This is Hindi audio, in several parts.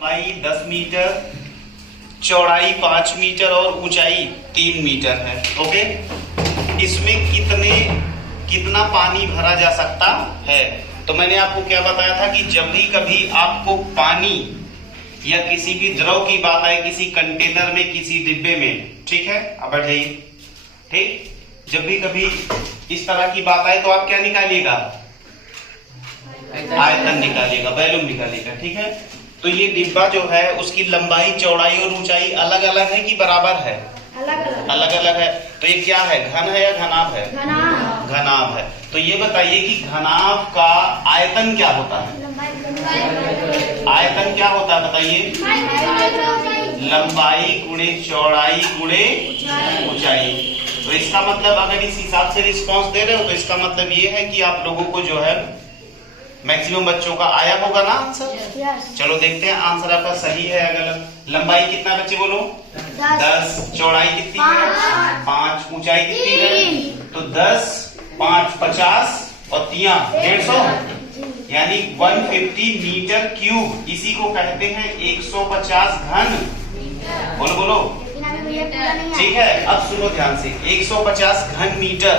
लंबाई 10 मीटर, चौड़ाई 5 मीटर और ऊंचाई 3 मीटर है। ओके, इसमें कितना पानी भरा जा सकता है? तो मैंने आपको क्या बताया था कि जब भी कभी आपको पानी या किसी भी द्रव की बात आए किसी कंटेनर में, किसी डिब्बे में, ठीक है, अब बैठ जाइए। ठीक, जब भी कभी इस तरह की बात आए तो आप क्या निकालिएगा? आयतन निकालिएगा, वॉल्यूम निकालिएगा। ठीक है, तो ये डिब्बा जो है उसकी लंबाई, चौड़ाई और ऊंचाई अलग अलग है कि बराबर है? अलग अलग है। तो ये क्या है, घन है या घनाभ है? घनाभ है। तो ये बताइए कि घनाभ का आयतन क्या होता है? आयतन क्या होता है बताइए? लंबाई गुणे चौड़ाई गुणे ऊंचाई। तो इसका मतलब अगर इस हिसाब से रिस्पांस दे रहे हो तो इसका मतलब ये है कि आप लोगों को जो है मैक्सिमम बच्चों का आया होगा ना आंसर। चलो देखते हैं आंसर आपका सही है या गलत। लंबाई कितना बच्चे बोलो? 10। चौड़ाई कितनी है? 5। ऊंचाई कितनी है? तो 10, 5, 50 और 3 150, यानी 150 मीटर क्यूब। इसी को कहते हैं 150 घन। बोलो बोलो, ठीक है। अब सुनो ध्यान से, 150 घन मीटर,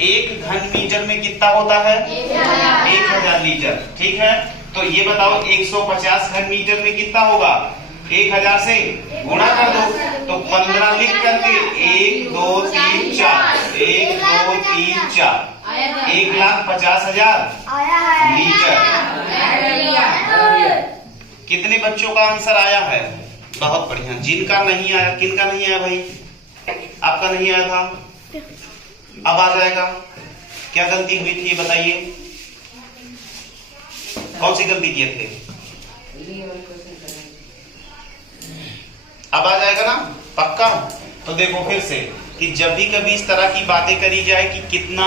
1 घन मीटर में कितना होता है? 1000 लीटर। ठीक है, तो ये बताओ 150 घन मीटर में कितना होगा? 1000 से गुणा कर दो, तो 15 लिख करके 1 2 3 4 1 2 3 4 1,50,000 लीटर। कितने बच्चों का आंसर आया है? बहुत बढ़िया। जिनका नहीं आया, किनका नहीं आया भाई? आपका नहीं आया था, अब आ जाएगा। क्या गलती हुई थी बताइए, कौन सी गलती किए थे? अब आ जाएगा ना पक्का? तो देखो फिर से कि जब भी कभी इस तरह की बातें करी जाए कि कितना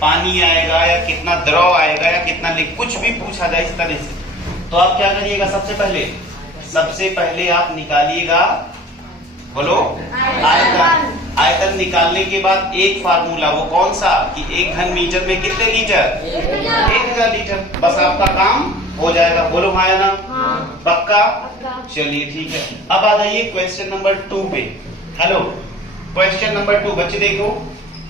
पानी आएगा या कितना द्रव आएगा या कितना कुछ भी पूछा जाए इस तरह से, तो आप क्या करिएगा? सबसे पहले आप निकालिएगा, बोलो, आयतन। आयतन निकालने के बाद एक फार्मूला, वो कौन सा कि 1 घन मीटर में कितने लीटर? 1000 लीटर। बस आपका काम हो जाएगा। बोलो हाँ या ना? पक्का? चलिए ठीक है। अब आ जाइए क्वेश्चन नंबर 2 पे। हेलो, क्वेश्चन नंबर 2 बच्चे देखो,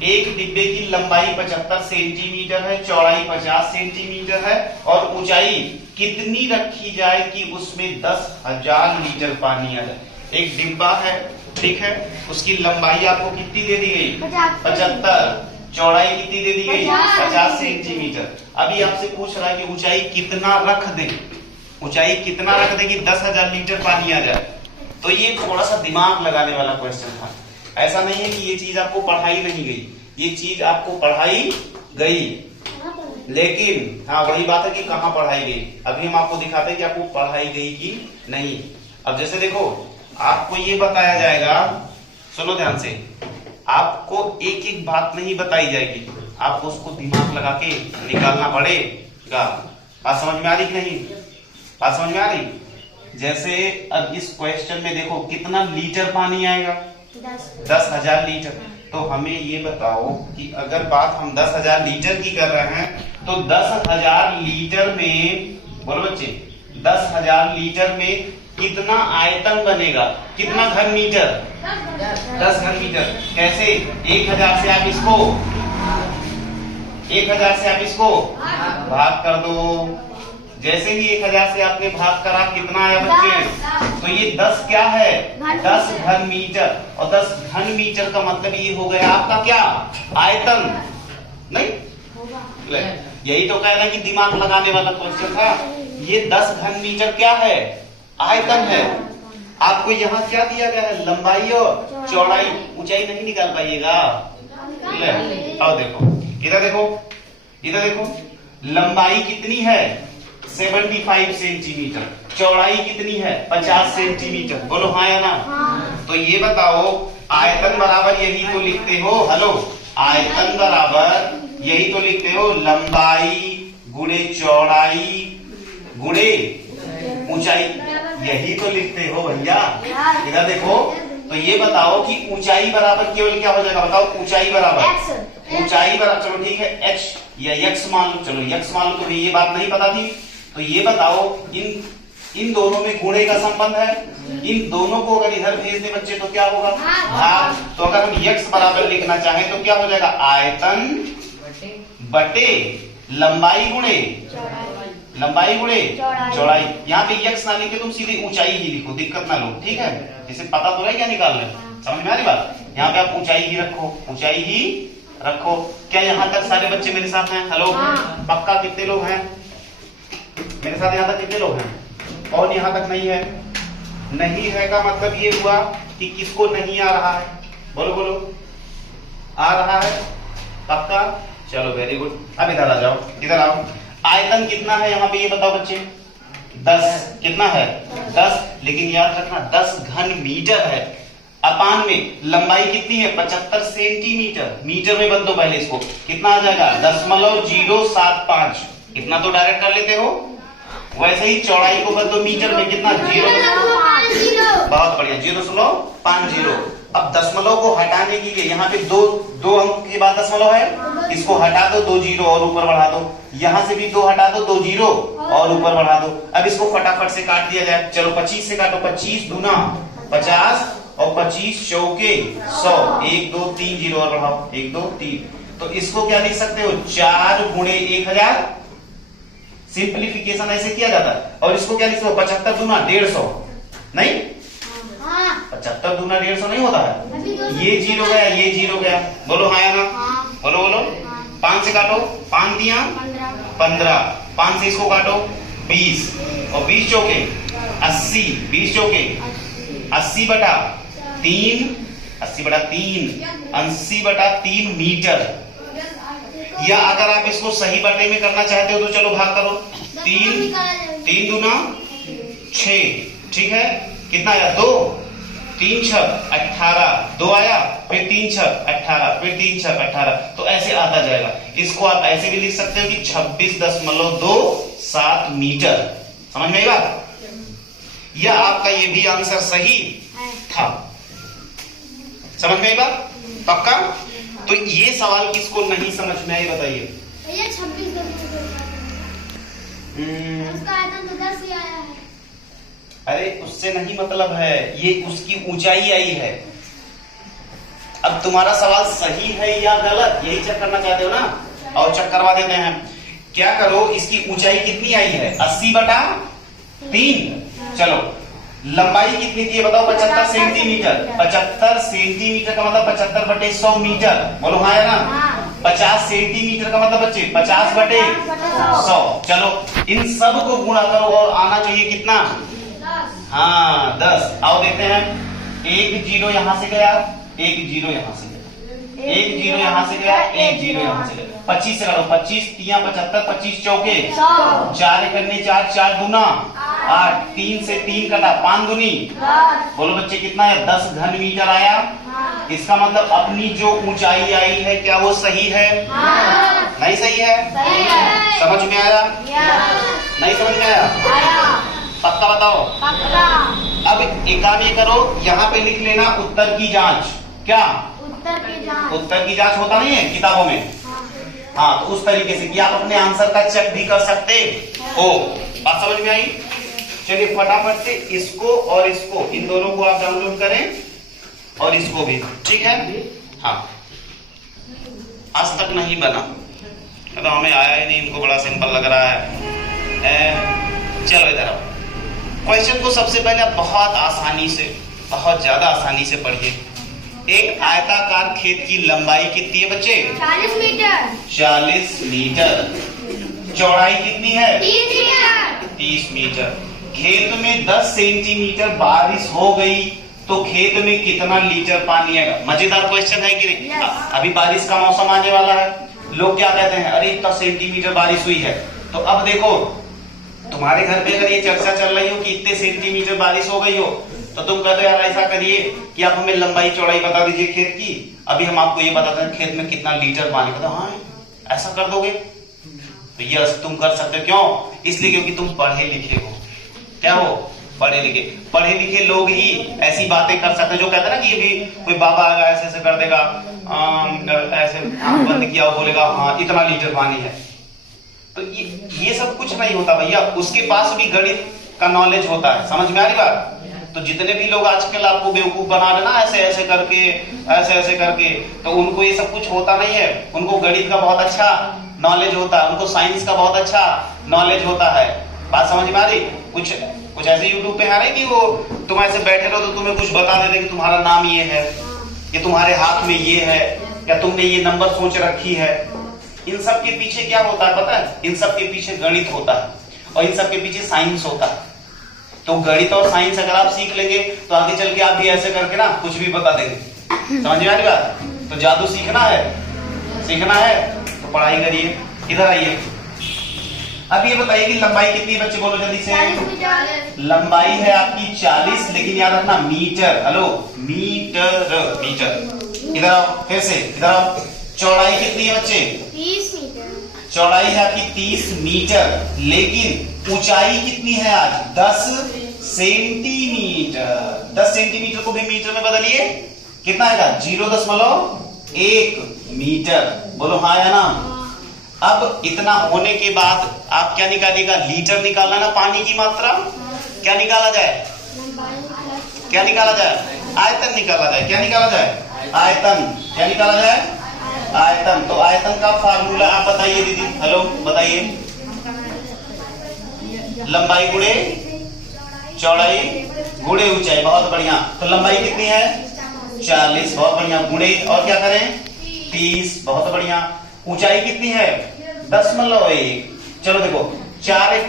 एक डिब्बे की लंबाई 75 सेंटीमीटर है, चौड़ाई 50 सेंटीमीटर है और ऊंचाई कितनी रखी जाए कि उसमें 10,000 लीटर पानी आ जाए? एक डिब्बा है, ठीक है, उसकी लंबाई आपको कितनी दे दी गई? 75। चौड़ाई कितनी दे दी गई? 50 सेंटीमीटर। अभी आपसे पूछ रहा है कि ऊंचाई कितना रख दे, ऊंचाई कितना रख दे कि 10,000 लीटर पानी आ जाए। तो ये थोड़ा सा दिमाग लगाने वाला क्वेश्चन था। ऐसा नहीं है कि ये चीज आपको पढ़ाई नहीं गई, ये चीज आपको पढ़ाई गई, लेकिन हाँ वही बात है कि कहाँ पढ़ाई गई। अभी हम आपको दिखाते हैं कि आपको पढ़ाई गई कि नहीं। अब जैसे देखो, आपको ये बताया जाएगा, सुनो ध्यान से, आपको एक एक बात नहीं बताई जाएगी, आपको उसको दिमाग लगा के निकालना पड़ेगा। बात समझ में आ रही कि नहीं? बात समझ में आ रही? जैसे अब इस क्वेश्चन में देखो कितना लीटर पानी आएगा? 10,000 लीटर। तो हमें ये बताओ कि अगर बात हम 10,000 लीटर की कर रहे हैं तो 10,000 लीटर में, बोलो बच्चे, 10,000 लीटर में कितना आयतन बनेगा? कितना घन मीटर? 10 घन मीटर। कैसे? 1000 से आप इसको 1000 से आप इसको भाग कर दो। जैसे ही 1000 से आपने भाग करा, कितना आया बच्चे? तो ये 10 क्या है? 10 घन मीटर। और 10 घन मीटर का मतलब ये हो गया आपका क्या? आयतन। नहीं, यही तो कहना कि दिमाग लगाने वाला क्वेश्चन था। ये 10 घन मीटर क्या है? आयतन है। आपको यहाँ क्या दिया गया है? लंबाई और चौड़ाई। ऊंचाई नहीं निकाल पाइएगा। आओ देखो, इधर देखो, इधर देखो, लंबाई कितनी है? 75 सेंटीमीटर। चौड़ाई कितनी है? 50 सेंटीमीटर। बोलो हाँ या ना? तो ये बताओ, आयतन बराबर यही तो लिखते हो। हेलो, आयतन बराबर यही तो लिखते हो, लंबाई गुणे चौड़ाई गुणे ऊंचाई, यही तो लिखते हो भैया। इधर देखो, तो ये बताओ कि ऊंचाई बराबर केवल क्या हो जाएगा? बताओ, ऊंचाई बराबर, ऊंचाई बराबर, चलो ठीक है, h या x मान लो, चलो x मान लो। तुम्हें ये बात नहीं पता थी, तो ये बताओ इन इन दोनों में गुणे का संबंध है, इन दोनों को अगर इधर भेज दे बच्चे तो क्या होगा, भाग। तो अगर हम x बराबर लिखना चाहें तो क्या हो जाएगा, आयतन बटे लंबाई गुणे चौड़ाई। यहाँ पे x ना लिखे तुम सीधे ऊंचाई ही लिखो, दिक्कत ना लो, ठीक है। जिसे पता तो है क्या निकाल रहे, समझ में आ रही बात। यहाँ पे आप ऊंचाई ही रखो, ऊंचाई ही रखो। क्या यहाँ तक सारे बच्चे मेरे साथ हैं? हेलो, पक्का कितने लोग हैं मेरे साथ? यहाँ तक कितने लोग हैं? और यहाँ तक नहीं है? नहीं है का मतलब ये हुआ कि किसको नहीं आ रहा है? बोलो बोलो, आ रहा है पक्का? चलो वेरी गुड। अब इधर आ जाओ, इधर आओ। आयतन कितना है यहाँ पे ये बताओ बच्चे? 10। कितना है? 10। लेकिन याद रखना 10 घन मीटर है। अपान में लंबाई कितनी है? 75 सेंटीमीटर। मीटर में बदलो पहले इसको, कितना आ जाएगा? 0.075। इतना तो डायरेक्ट कर लेते हो। वैसे ही चौड़ाई को बदलो मीटर में, कितना? 0. बहुत बढ़िया, 0.50। अब दशमलव को हटाने के लिए यहाँ पे दो अंक के बाद दशमलव है, इसको हटा दो, 2 जीरो और ऊपर बढ़ा दो। यहाँ से भी 2 हटा दो, 2 जीरो और ऊपर बढ़ा दो। अब इसको फटाफट से काट दिया जाए। चलो 25 से काटो, 25 दूना 50 और 25 चौके 100। 1 2 3 जीरो और बढ़ाओ, 1 2 3। तो इसको क्या लिख सकते हो? 4 गुणे 1000। सिंप्लीफिकेशन ऐसे किया जाता है। और इसको क्या लिख सकते हो? 75 दूना 150। नहीं, 75 दूना 150 नहीं होता है। ये जीरो गया, ये जीरो गया। बोलो हाँ या ना? बोलो बोलो। 5 से काटो, 5 दिया 15। 5 से इसको काटो 20 और 20 चौके 80। 20 चौके 80 बटा 3, 80 बटा 3, 80 बटा 3 मीटर। या अगर आप इसको सही बटे में करना चाहते हो तो चलो भाग करो। 3 दूना 6, ठीक है। कितना आया? 2, 3 6 18, 2 आया, फिर 3 6 18, फिर 3 6 18। तो ऐसे आता जाएगा। इसको आप ऐसे भी लिख सकते हो कि 26.27 मीटर। समझ में आई बात? या आपका ये भी आंसर सही था। समझ में आई बात? पक्का? तो ये सवाल किसको नहीं समझ में आई बताइए? 26 उसका आयतन तो 10 ही आया है। अरे उससे नहीं मतलब है, ये उसकी ऊंचाई आई है। अब तुम्हारा सवाल सही है या गलत, यही चेक करना चाहते हो ना? और चेक करवा देते हैं। क्या करो, इसकी ऊंचाई कितनी आई है? 80 बटा 3। चलो लंबाई कितनी थी बताओ? 75 सेंटीमीटर। 75 सेंटीमीटर का मतलब 75 बटे 100 मीटर। बोलो हाँ या ना? 50 सेंटीमीटर का मतलब बच्चे 50 बटे 100। चलो इन सब को गुणा करो और आना चाहिए कितना? हाँ 10। आओ देखते हैं। 1 जीरो यहाँ से गया, 1 जीरो यहाँ से गया, 1 जीरो यहाँ से गया, 1 जीरो यहाँ से गया। 25 से करो, 25 3 75, 25 चौके 4 करने 4, 4 दूना 8, 3 से 3 कटा, 5 दूनी। बोलो बच्चे कितना है? 10 घन मीटर आया। इसका मतलब अपनी जो ऊंचाई आई है क्या वो सही है? नहीं सही है? समझ में आया? नहीं समझ में आया? पक्का बताओ? अब एक काम ये करो, यहाँ पे लिख लेना उत्तर की जांच। क्या उत्तर की जांच होता नहीं है किताबों में? हाँ, तो उस तरीके से कि आप अपने आंसर का चेक भी कर सकते हो। बात समझ में आई? चलिए फटाफट से इसको और इसको, इन दोनों को आप डाउनलोड करें और इसको भी, ठीक है? हाँ, आज तक नहीं बना तो हमें आया ही नहीं, इनको बड़ा सिंपल लग रहा है। चलो इधर आओ। क्वेश्चन को सबसे पहले आप बहुत आसानी से, बहुत ज्यादा आसानी से पढ़िए। एक आयताकार खेत की लंबाई कितनी है बच्चे? 40 मीटर। 40 मीटर। चौड़ाई कितनी है? 30 मीटर। 30 मीटर। खेत में 10 सेंटीमीटर बारिश हो गई तो खेत में कितना लीटर पानी आएगा? मजेदार क्वेश्चन है कि नहीं? अभी बारिश का मौसम आने वाला है। लोग क्या कहते हैं? अरे इतना सेंटीमीटर बारिश हुई है। तो अब देखो, तुम्हारे घर पे अगर ये चर्चा चल रही हो कि इतने सेंटीमीटर बारिश हो गई हो तो तुम कहते हो यार ऐसा करिए कि आप हमें लंबाई चौड़ाई बता दीजिए खेत की, अभी हम आपको ये बताते हैं खेत में कितना लीटर पानी। कहते हाँ ऐसा कर दोगे? तो यस तुम कर सकते हो। क्यों? इसलिए क्योंकि तुम पढ़े लिखे हो। क्या हो? पढ़े लिखे। पढ़े लिखे लोग ही ऐसी बातें कर सकते हैं। जो कहते हैं ना कि भी कोई बाबा आएगा ऐसे ऐसे कर देगा, ऐसे बंद किया बोलेगा हाँ इतना लीटर पानी है। तो ये सब कुछ नहीं होता भैया। उसके पास भी गणित का नॉलेज होता है। समझ में आ रही बात? तो जितने भी लोग आजकल आपको बेवकूफ बना रहे ना ऐसे ऐसे करके, तो उनको ये सब कुछ होता नहीं है। उनको गणित का बहुत अच्छा नॉलेज होता है, उनको साइंस का बहुत अच्छा नॉलेज होता है। बात समझ में आ रही? कुछ ऐसे यूट्यूब पे आ रहे कि वो तुम ऐसे बैठे रहो तो तुम्हें कुछ बता देते कि तुम्हारा नाम ये है, ये तुम्हारे हाथ में ये है, या तुमने ये नंबर सोच रखी है। इन सब के पीछे क्या होता है पता है? इन सब के पीछे गणित होता है और इन सब के पीछे साइंस होता है। तो गणित और साइंस अगर आप सीख लेंगे तो आगे चल के आप भी ऐसे करके ना कुछ भी बता देंगे। समझ में आ रही बात? तो जादू सीखना है तो पढ़ाई करिए। इधर आइए। अब ये बताइए कि लंबाई कितनी है बच्चे, बोलो जल्दी से। 40 मीटर। लंबाई है आपकी 40, लेकिन याद रखना मीटर। Hello, metre. इधर आओ, फिर से इधर आओ। चौड़ाई कितनी है बच्चे? 30 मीटर। चौड़ाई है आपकी 30 मीटर, लेकिन ऊंचाई कितनी है आज? 10 सेंटीमीटर। 10 सेंटीमीटर को भी मीटर में बदलिए, कितना आएगा? 0.1 मीटर। बोलो हाँ या ना? अब इतना होने के बाद आप क्या निकालिएगा? लीटर निकालना ना, पानी की मात्रा। क्या निकाला जाए? क्या निकाला जाए? आयतन निकाला जाए। क्या निकाला जाए? आयतन। क्या निकाला जाए? आयतन। तो आयतन का फार्मूला आप बताइए दीदी। हेलो, बताइए। लंबाई गुणे चौड़ाई गुणे ऊंचाई। बहुत बढ़िया। तो लंबाई कितनी है? 40। बहुत बढ़िया। गुणे और क्या करें? 30। बहुत बढ़िया। ऊंचाई कितनी है? 10.1। चलो देखो, 4 एक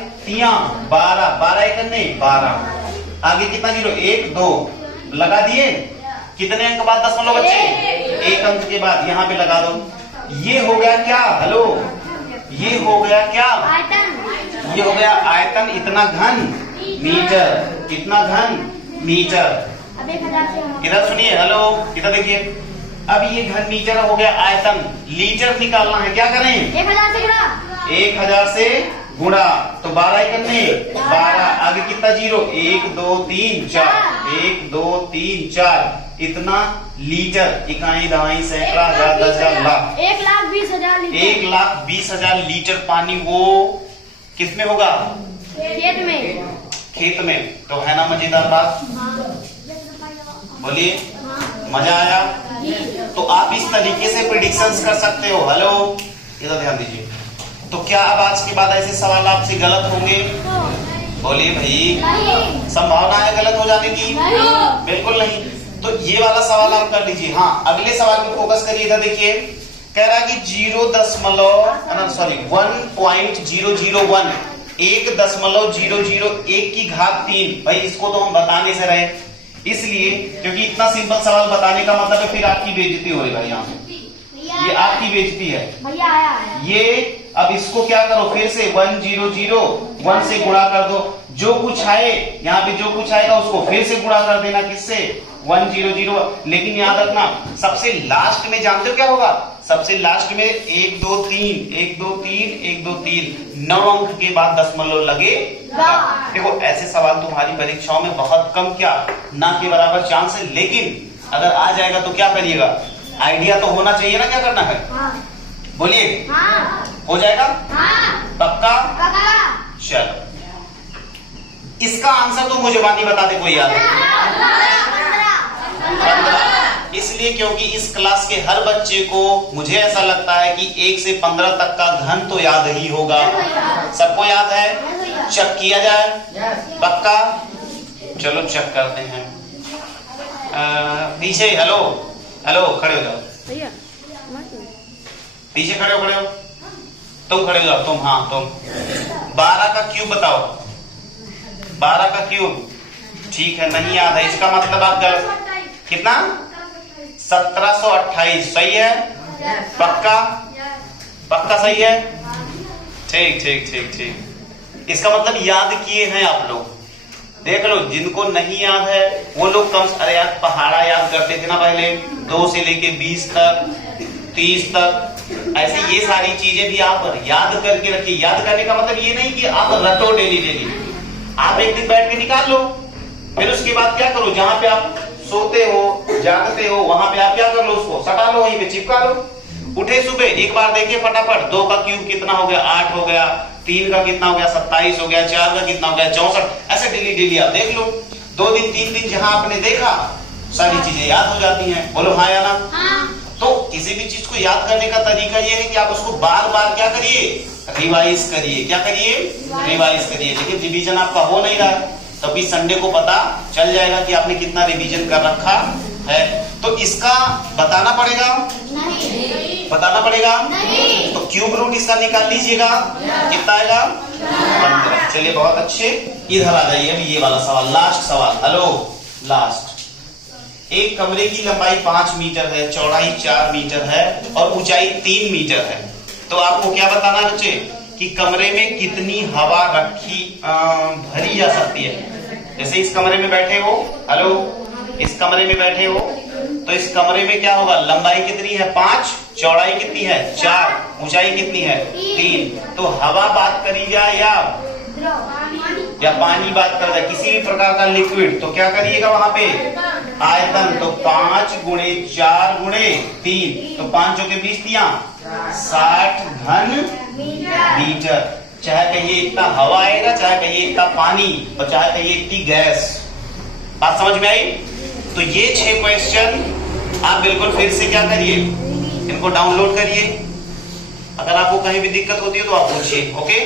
12, 12 एक नहीं 12। आगे कितना जीरो? 1 2 लगा दिए। कितने अंक बाद 10 बच्चे? 1 अंक के बाद यहाँ पे लगा दो। ये हो गया क्या? हेलो, ये हो गया क्या? आयतन। ये हो गया आयतन। इतना घन मीटर। इतना घन मीटर। अब 1000 से इधर सुनिए। हेलो, इधर देखिए। अब ये घन मीटर हो गया आयतन। लीटर निकालना है, क्या करें? 1000 से गुणा। 1000 से गुणा। तो 12 इकन्ने 12। आगे कितना जीरो? 1 2 3 4। 1 2 3 4। इतना लीटर। इकाई, दहाई, सैकड़ा, हजार, 10,000, लाख। 1,20,000 लीटर। 1,20,000 लीटर पानी वो किसमें होगा? खेत में। खेत में। तो है ना मजेदार बात? बोलिए, मजा आया? तो आप इस तरीके से प्रिडिक्शंस कर सकते हो। हेलो, इधर ध्यान दीजिए। तो क्या अब आज के बाद ऐसे सवाल आपसे गलत होंगे? बोलिए भाई। संभावना है गलत हो जाने की? बिल्कुल नहीं। तो ये वाला सवाल आप कर लीजिए। हाँ, अगले सवाल पे फोकस करिए। इधर देखिए, कह रहा है कि 1.001 1.001 की घात 3। भाई इसको तो हम बताने से रहे, इसलिए क्योंकि इतना सिंपल सवाल बताने का मतलब है फिर आपकी बेइज्जती हो रही है यहाँ पे। ये आपकी बेइज्जती है भैया आया। ये। अब इसको क्या करो? फिर से 1,001 से गुणा कर दो। जो कुछ आए यहाँ पे, जो कुछ आएगा उसको फिर से गुणा कर देना। किससे? 1,001। लेकिन याद रखना, सबसे लास्ट में जानते हो क्या होगा? सबसे लास्ट में 1 2 3 1 2 3 1 2 3 9 अंक के बाद दशमलव लगे। देखो, ऐसे सवाल तुम्हारी परीक्षाओं में बहुत कम, क्या ना के बराबर चांस है। लेकिन अगर आ जाएगा तो क्या करिएगा? आइडिया तो होना चाहिए ना क्या करना है। बोलिए, हो जाएगा? पक्का? चलो, इसका आंसर तो मुझे बानी बता दे कोई याद है? 15। इसलिए क्योंकि इस क्लास के हर बच्चे को मुझे ऐसा लगता है कि 1 से 15 तक का घन तो याद ही होगा। सबको याद है? चेक किया जाए? पक्का? चलो चेक करते हैं। पीछे हेलो खड़े हो जाओ। पीछे खड़े हो। तुम खड़े हो जाओ। तुम, हाँ तुम। 12 का क्यूब बताओ। 12 का क्यूब। ठीक है, नहीं याद है, इसका मतलब आप कितना? 1728। सही है? पक्का? पक्का सही है? ठीक। इसका मतलब याद किए हैं आप लोग। देख लो, जिनको नहीं याद है वो लोग कम। अरे यार, पहाड़ा याद करते थे ना पहले, 2 से लेके 20 तक, 30 तक। ऐसे ये सारी चीजें भी आप याद करके रखिए। याद करने का मतलब ये नहीं कि आप रटो डेली। आप एक दिन बैठ के निकाल लो, फिर उसके बाद क्या करो? जहां पे आप सोते हो, जागते हो, वहां पे आप क्या कर लो? उसको सटा लो, वहीं पे चिपका लो। उठे सुबह एक बार देखिए फटाफट, 2 का क्यूब कितना हो गया? 8 हो गया। 3 का कितना हो गया 27 हो गया, 4 का कितना हो गया 64, ऐसे डेली डेली आप देख लो। 2 दिन 3 दिन जहां आपने देखा सारी चीजें याद हो जाती हैं। बोलो हाँ या ना? तो किसी भी चीज को याद करने का तरीका ये है कि आप उसको बार बार क्या करिए, रिवाइज करिए। क्या करिए? रिवाइज करिए। लेकिन रिवीजन आपका हो नहीं रहा, तभी संडे को पता चल जाएगा कि आपने कितना रिवीजन कर रखा है। तो इसका बताना पड़ेगा, बताना पड़ेगा। तो क्यूब रूट इसका निकाल लीजिएगा, कितना आएगा? 15। चलिए बहुत अच्छे, इधर आ जाइए। अभी ये वाला सवाल, लास्ट सवाल। Hello, last. एक कमरे की लंबाई 5 मीटर है, चौड़ाई 4 मीटर है और ऊंचाई 3 मीटर है। तो आपको क्या बताना है बच्चे कि कमरे में कितनी हवा रखी भरी जा सकती है। जैसे इस कमरे में बैठे हो, हेलो, इस कमरे में बैठे हो, तो इस कमरे में क्या होगा, लंबाई कितनी है 5, चौड़ाई कितनी है 4, ऊंचाई कितनी है 3। तो हवा बात करी जाए या पानी बात कर जाए, किसी भी प्रकार का लिक्विड, तो क्या करिएगा वहां पे आयतन। तो 5 गुणे 4 गुणे 3, तो 5 जो के 20 दिया 60 घन मीटर। चाहे कहिए इतना हवा आएगा, चाहे कहिए इतना पानी, और चाहे कहिए इतनी गैस। बात समझ में आई? तो ये 6 क्वेश्चन आप बिल्कुल फिर से क्या करिए, इनको डाउनलोड करिए। अगर आपको कहीं भी दिक्कत होती है तो आप पूछिए। ओके।